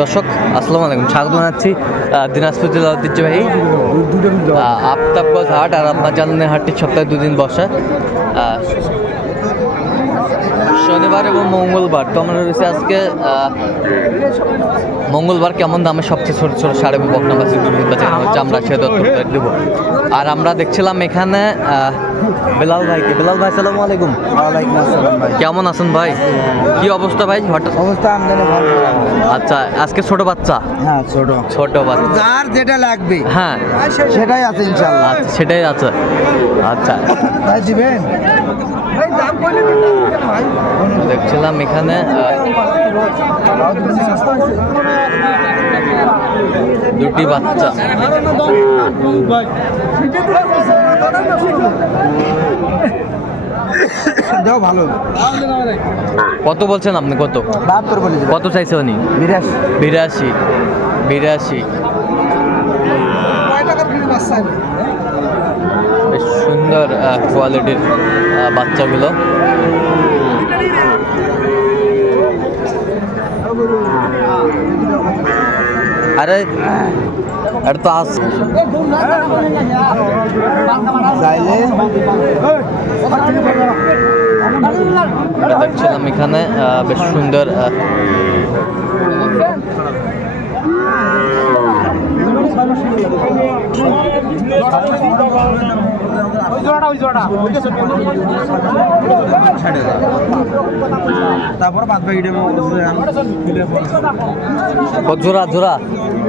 দর্শক, আসসালামু আলাইকুম। স্বাগত জানাচ্ছি দিনাজপুর জেলা ঐতিহ্যবাহী আফতাবগঞ্জ হাট আর আপনার জানেন হাটটি সপ্তাহে দুদিন বসে। শনিবার এবং মঙ্গলবার, তো আমরা রয়েছে আজকে মঙ্গলবার কেমন দামে সবচেয়ে ছোট ছোট সাড়ে বকনাবাসী হচ্ছে আমরা সে দত্ত দেব। আর আমরা দেখছিলাম এখানে বেলাল ভাইকে। বেলাল ভাই সালামু আলাইকুম। ওয়ালাইকুম আসসালাম ভাই। কেমন আছেন ভাই? কি অবস্থা ভাই? হঠাৎ অবস্থা আমদানি ভালো। আচ্ছা আজকে ছোট বাচ্চা? হ্যাঁ ছোট। ছোট বাচ্চা। যার যেটা লাগবে। হ্যাঁ। সেটাই আছে ইনশাল্লাহ আচ্ছা সেটাই আছে। আচ্ছা। ভাই দিবেন? দেখছিলাম এখানে দুটি বাচ্চা। দাও ভালো। কত বলছেন আপনি কত? বাহাত্তর বলে কত চাইছে উনি? বিরাশি। বিরাশি। বিরাশি। বেশ সুন্দর কোয়ালিটির বাচ্চাগুলো। আরে এটা তো আস চাইলে দেখছিলাম এখানে বেশ সুন্দর আহ, তারপর বাদ বাকি জোড়া জোড়া।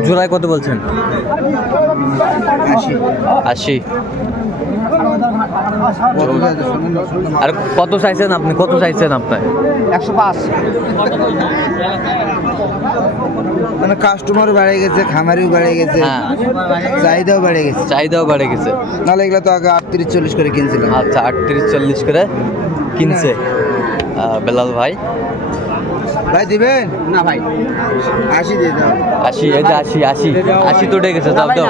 জোড়ায় কত বলছেন? আশি। আশি। আর কত চাইছেন আপনি? কত চাইছেন আপনার একশো পাঁচ। মানে কাস্টমার বেড়ে গেছে খামারিও বেড়ে গেছে হ্যাঁ। চাহিদাও বেড়ে গেছে। চাহিদাও বেড়ে গেছে। নাহলে এগুলো তো আগে আটত্রিশ চল্লিশ করে কিনছিলাম। আচ্ছা আটত্রিশ চল্লিশ করে কিনছে বেলাল ভাই। ভাই দিবেন? না ভাই। আশি দিয়ে দাও। আশি এই যে আশি আশি। আশি তো উঠে গেছে দাও দাও।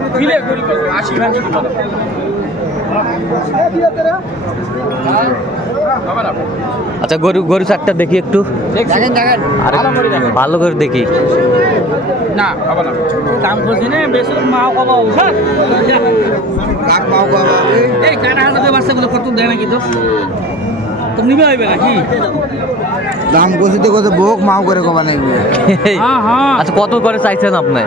করে আচ্ছা গরু গরু চারটা দেখি একটু। দেখেন দেখেন। আরে ভালো করে দেখি। দাম করছি না বেশি মাও কবা কাক মাও বাবা এই কাটা হাতে বাচ্চাগুলো কত দেয় নাকি তো? তো নিবে হইবে নাকি? দাম কষি তো কত বোক মাও করে কবা নাই হ্যাঁ হ্যাঁ। আচ্ছা কত করে চাইছেন আপনি?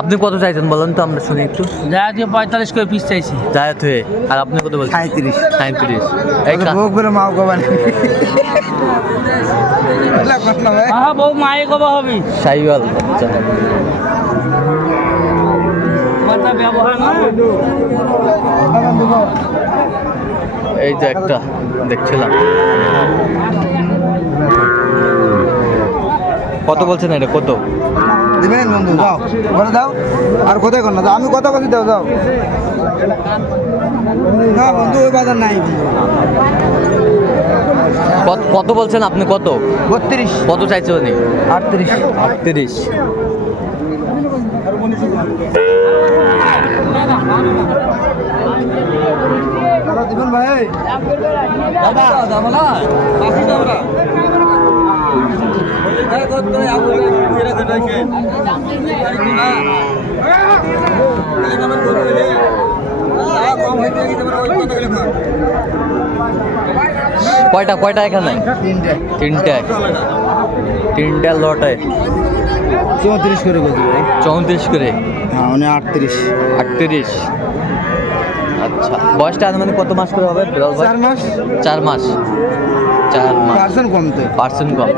আপনি কত চাইছেন বলেন তো আমরা শুনি একটু। যা দিয়ে পঁয়তাল্লিশ করে পিস চাইছি। জায়াত হয়ে আর আপনি কত বলছেন? সাঁত্রিশ সাঁত্রিশ এই বলে মাও হ্যাঁ বউ মায়ে হবি। সাইওয়াল আচ্ছা। কথা ব্যবহার না। এই যে একটা দেখছিলাম। কত বলছেন এটা? কত? দিবেন বন্ধু যাও। বলে দাও আর কোথায় কর না দাও আমি কথা কথা দাও দাও না বন্ধু ওই বাজার নাই কত কত বলছেন আপনি কত? বত্রিশ। কত চাইছে উনি? আটত্রিশ। তিরিশ দিবেন ভাই? কয়টা কয়টা এখানে? তিনটে। তিনটায় তিনটা লটে। চৌত্রিশ করে চৌত্রিশ করে? হ্যাঁ উনি আটত্রিশ। আটত্রিশ। আচ্ছা। বয়সটা মানে কত মাস করে হবে? চার মাস। চার মাস। চার মাস। পার্সেন্ট কম তো। পার্সেন্ট কম।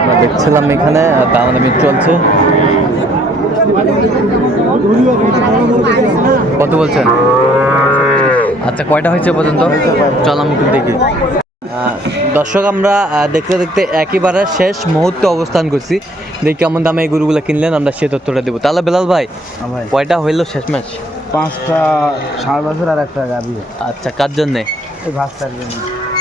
আমরা দেখছিলাম এখানে দাম দামি চলছে। কত বলছেন? আচ্ছা কয়টা হয়েছে পর্যন্ত? চল আমি একটু দেখি। দর্শক আমরা দেখতে দেখতে একেবারে শেষ মুহূর্তে অবস্থান করছি। দেখি কেমন দামে এই গরুগুলো কিনলেন আমরা সে তথ্যটা দেবো। তাহলে বেলাল ভাই ভাই। কয়টা হইল শেষ ম্যাচ? পাঁচটা সাড়ে বছর আর একটা গাড়ি আচ্ছা কার জন্য?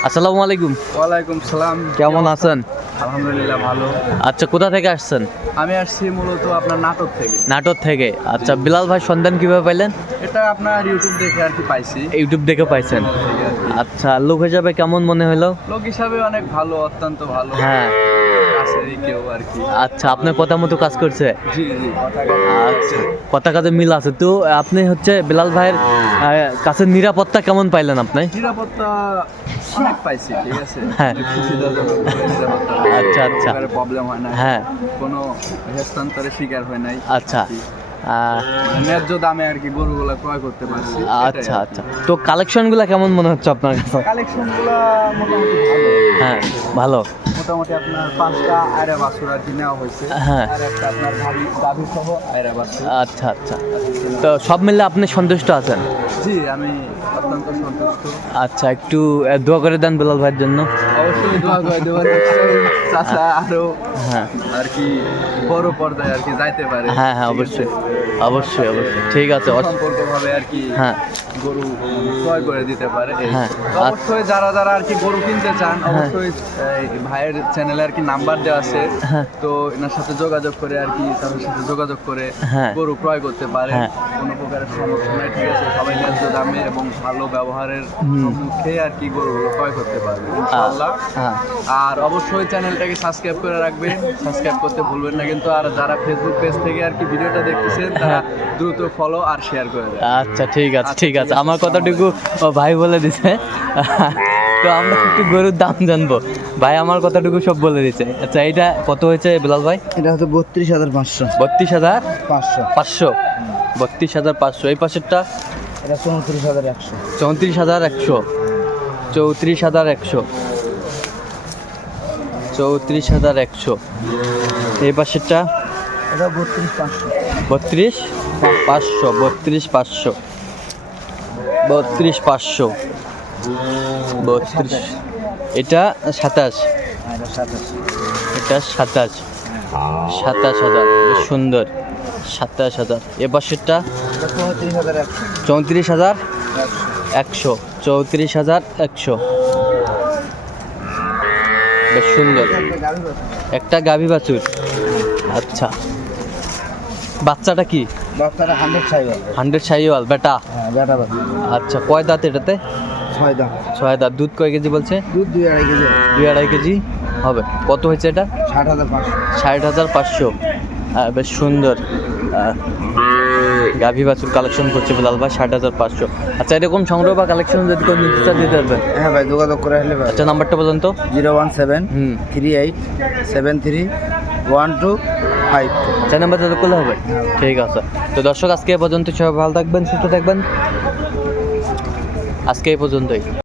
আসসালামু আলাইকুম। ওয়ালাইকুম সালাম। কেমন আছেন? আলহামদুলিল্লাহ ভালো। আচ্ছা কোথা থেকে আসছেন? আমি আসছি মূলত আপনার নাটক থেকে। নাটোর থেকে। আচ্ছা বিলাল ভাই সন্ধান কীভাবে পাইলেন? এটা আপনার ইউটিউব দেখে আর কি পাইছি। ইউটিউব দেখে পাইছেন। আচ্ছা লোক হিসাবে কেমন মনে হলো? লোক হিসাবে অনেক ভালো অত্যন্ত ভালো। হ্যাঁ। আচ্ছা আপনার কথা মতো কাজ করছে? আচ্ছা কথা কাজে মিল আছে। তো আপনি হচ্ছে বিলাল ভাইয়ের কাছে নিরাপত্তা কেমন পাইলেন আপনি? নিরাপত্তা অনেক পাইছি ঠিক আছে। হ্যাঁ। আচ্ছা, আচ্ছা। প্রবলেম হয় না হ্যাঁ। কোনো হস্তান্তরের শিকার হয় নাই। আচ্ছা। ন্যায্য দামে আর কি গরুগুলো ক্রয় করতে পারছি। আচ্ছা আচ্ছা। তো কালেকশনগুলো কেমন মনে হচ্ছে আপনার কাছে? কালেকশনগুলো মোটামুটি ভালো। হ্যাঁ ভালো। মোটামুটি আপনার পাঁচটা আয়রা বাছুর আর কি নেওয়া হয়েছে। হ্যাঁ। আর একটা আপনার গাভি গাভি সহ আয়রা বাছুর। আচ্ছা আচ্ছা। তো সব মিলে আপনি সন্তুষ্ট আছেন? জি আমি অত্যন্ত সন্তুষ্ট। আচ্ছা একটু আহ, দোয়া করে দেন বিলাল ভাইয়ের জন্য। অবশ্যই দোয়া করে দেবো চাচা আরও হ্যাঁ। আর কি বড় পর্দায় আর কি যাইতে পারে। হ্যাঁ হ্যাঁ অবশ্যই। অবশ্যই অবশ্যই। ঠিক আছে অস- সম্পর্ক ভাবে আর কি হ্যাঁ। গরু ক্রয় করে দিতে পারে। এই। হ্যাঁ। অবশ্যই যারা যারা আর কি গরু কিনতে চান অবশ্যই এই ভাইয়ের চ্যানেলে আর কি নাম্বার দেওয়া আছে। হ্যাঁ। তো এনার সাথে যোগাযোগ করে আর কি তাদের সাথে যোগাযোগ করে হ্যাঁ। গরু ক্রয় করতে পারে। হ্যাঁ। কোনো প্রকারের সমস্যা নাই ঠিক আছে? সবাই ন্যায্য দামে এবং ভালো ব্যবহারের। সম্মুখে আর কি গরুগুলো ক্রয় করতে পারবে ইনশাআল্লাহ। হ্যাঁ। আর অবশ্যই চ্যানেলটাকে সাবস্ক্রাইব করে রাখবেন। সাবস্ক্রাইব করতে ভুলবেন না কিন্তু আর যারা ফেসবুক পেজ থেকে আর কি ভিডিওটা দেখতেছেন তারা দ্রুত ফলো আর শেয়ার করে দেন। আচ্ছা ঠিক আছে ঠিক আছে। আমার কথাটুকু ও ভাই বলে দিছে। তো আমরা একটু গরুর দাম জানব। ভাই আমার কথাটুকু সব বলে দিচ্ছে। আচ্ছা এইটা কত হয়েছে বিলাল ভাই? এটা হচ্ছে বত্রিশ হাজার পাঁচশো। বত্রিশ হাজার? পাঁচশো। পাঁচশো? বত্রিশ হাজার পাঁচশো। এই পাশেরটা? এটা চৌত্রিশ হাজার একশো। চৌত্রিশ হাজার একশো। চৌত্রিশ হাজার একশো। চৌত্রিশ হাজার একশো। এই পাশেরটা? এটা বত্রিশ পাঁচশো। বত্রিশ পাঁচশো। বত্রিশ পাঁচশো। বত্রিশ পাঁচশো। বত্রিশ। এটা সাতাশ। এটা সাতাশ। সাতাশ হাজার। সুন্দর। সাতাশ হাজার। এ পাশেরটা? চৌত্রিশ হাজার একশো। চৌত্রিশ হাজার একশো। বেশ সুন্দর। একটা গাভী বাছুর। আচ্ছা। বাচ্চাটা কি? বাচ্চাটা হান্ড্রেড সাইবার হান্ড্রেড সাইওয়াল। বেটা? হ্যাঁ বেটা আচ্ছা কয় দাঁত এটাতে? ছয় দাম ছয় দাঁত। দুধ কয় কেজি বলছে? দুধ দুই আড়াই কেজি। দুই আড়াই কেজি। হবে। কত হয়েছে এটা? ষাট হাজার পাঁচশো। ষাট হাজার পাঁচশো। বেশ সুন্দর। গাভী বাছুর কালেকশন করছে বিলাল ভাই ষাট হাজার পাঁচশো। আচ্ছা এরকম সংগ্রহ বা কালেকশন যদি কেউ নিতে চান দিতে পারবেন হ্যাঁ ভাই যোগাযোগ করে আসলে আচ্ছা নাম্বারটা পর্যন্ত জিরো ওয়ান সেভেন হুম। Three eight seven three one two five চার নাম্বার যাতে করলে হবে। ঠিক আছে। তো দর্শক আজকে এ পর্যন্ত সবাই ভালো থাকবেন সুস্থ থাকবেন। আজকে এই পর্যন্তই।